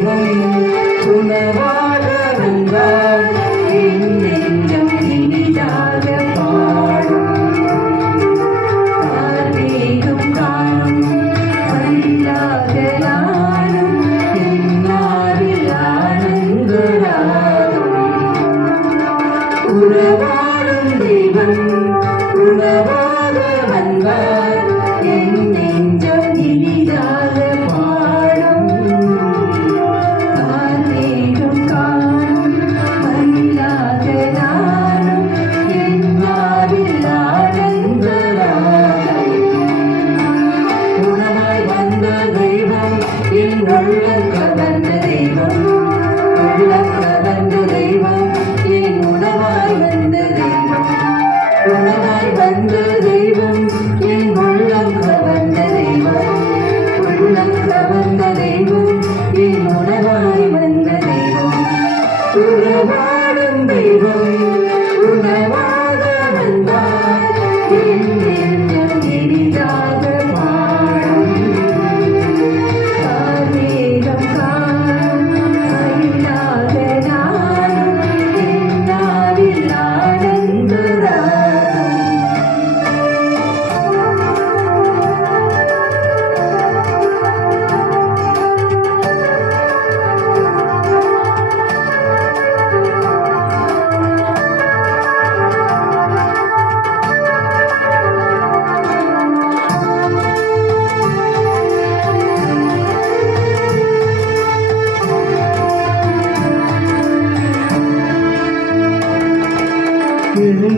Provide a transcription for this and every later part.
believe.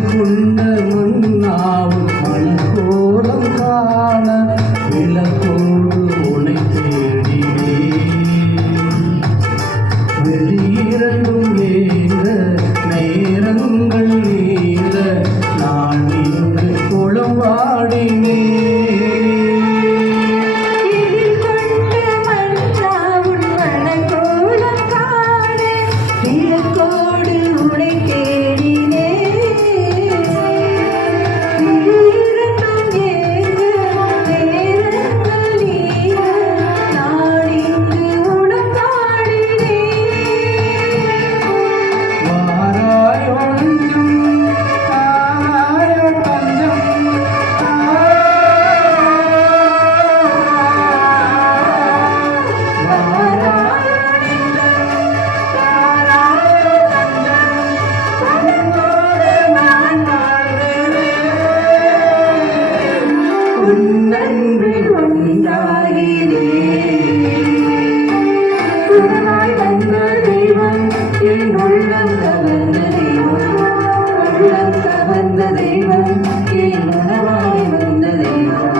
கொண்ட மன்னாவும் மணக்கோலம் காண நன்றி உண்டாகிறே வந்த தெய்வம் என் உள்ளம் கவர்ந்த தெய்வம். உள்ளம் கவர்ந்த தெய்வம் என் உணவாய் வந்த தெய்வம்.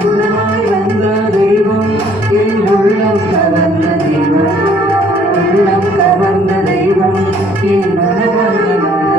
உணவாய் வந்த தெய்வம் என் உள்ளம் கவர்ந்த தெய்வம். உள்ளம் கவர்ந்த தெய்வம் என் உணவாய் வந்த